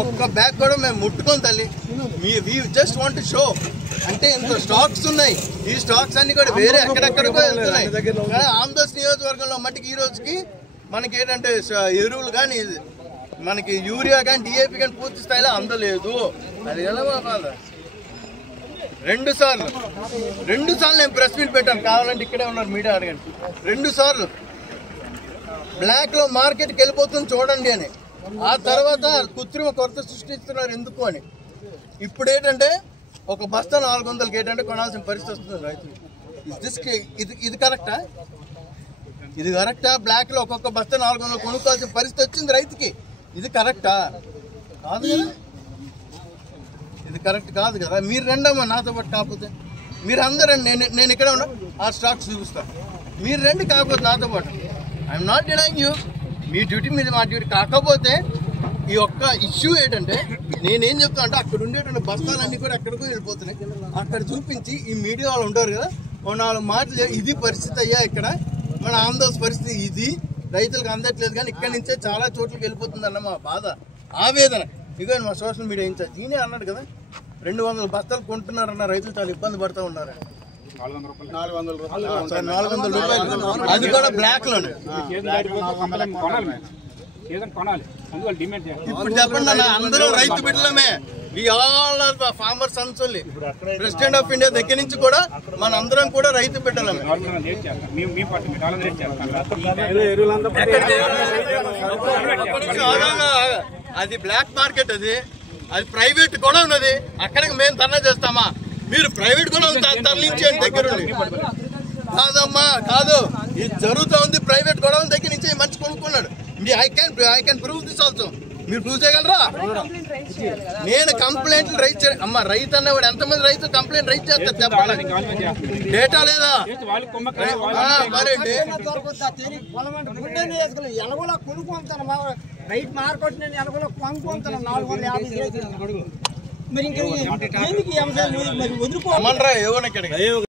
ఒక్క బ్యాగ్ కూడా మేము ముట్టుకోం తల్లి. We just want to show అంటే ఇంత స్టాక్స్ ఉన్నాయి. ఈ స్టాక్స్ అన్ని కూడా వేరే ఎక్కడెక్కడికో వెళ్తున్నాయి. ఆంధ్రప్రదేశ్ నియోజకవర్గంలో మట్టికి ఈ రోజుకి మనకి ఏంటంటే ఎరువులు కానీ మనకి యూరియా కానీ డిఏపి కానీ పూర్తి స్థాయిలో అందలేదు. అది ఎలా కాదా? 2 సార్లు నేను ప్రెస్ మీట్ పెట్టాను. కావాలంటే ఇక్కడే ఉన్నారు, మీడియా అడగండి. 2 సార్లు బ్లాక్ లో మార్కెట్కి వెళ్ళిపోతుంది చూడండి అని. ఆ తర్వాత కృత్రిమ కొరత సృష్టిస్తున్నారు ఎందుకు అని. ఇప్పుడు ఏంటంటే ఒక బస్తా 400కి ఏంటంటే కొనాల్సిన పరిస్థితి వస్తుంది రైతులు. ఇది కరెక్టా? ఇది కరెక్టా? బ్లాక్ లో ఒక్కొక్క బస్తా 400 కొనుక్కోవాల్సిన పరిస్థితి వచ్చింది రైతుకి. ఇది కరెక్టా? కాదు కదా, ఇది కరెక్ట్ కాదు కదా. మీరు రండమ్మా నాతో పాటు. కాకపోతే మీరు అందరూ నేను ఇక్కడ ఉన్నా ఆ స్టాక్స్ చూపిస్తాను. మీరు రండి కాకపోతే నాతో పాటు. I'm not denying you, me duty మీద మా డ్యూటీ. కాకపోతే ఈ ఒక్క ఇష్యూ ఏంటంటే నేనేం చెప్తా అంటే అక్కడ ఉండేటువంటి బస్తాలన్నీ కూడా ఎక్కడికో వెళ్ళిపోతున్నాయి. అక్కడ చూపించి ఈ మీడియా వాళ్ళు ఉంటారు కదా, 4 మాటలు ఇది పరిస్థితి అయ్యా ఇక్కడ మన ఆంధ్రప్రదేశ్ పరిస్థితి ఇది, రైతులకు అందట్లేదు కానీ ఇక్కడి నుంచే చాలా చోట్లకి వెళ్ళిపోతుందన్న మా బాధ, ఆవేదన. ఇక మా సోషల్ మీడియా ఇన్ఛార్జ్ ఈయనే అన్నాడు కదా 200 బస్తాలు కొంటున్నారన్న రైతులు చాలా ఇబ్బంది పడుతూ ఉన్నారు. 400 రూపాయలు అది కూడా బ్లాక్ లోనే. ఇప్పుడు చెప్పండి అన్న, అందరూ రైతు బిడ్డలమే. We all are farmer sons only. President of India దగ్గర నుంచి కూడా మన అందరం కూడా రైతు బిడ్డలమే. అది బ్లాక్ మార్కెట్, అది ప్రైవేట్ కూడా ఉన్నది. అక్కడికి మేము ధర్నా చేస్తామా? మీరు ప్రైవేట్ కూడా తరలించండి దగ్గరుండి. కాదమ్మా కాదు, ఇది జరుగుతూ ఉంది. ప్రైవేట్ గొడవల దగ్గర నుంచి మంచి కొనుక్కున్నాడు. I can prove this also. మీరు ప్రూవ్ చేయగలరా? నేను కంప్లైంట్లు రైట్ అమ్మా, రైతు అన్నవాడు ఎంతమంది రైతులు కంప్లైంట్ రైట్ చేస్తారు చెప్పాలని డేటా లేదా? రైట్ మార్కెట్ నేను ఎలాగో కొనుక్కుంటాను 450 మరి ఇంకా వదులుకోమనరా.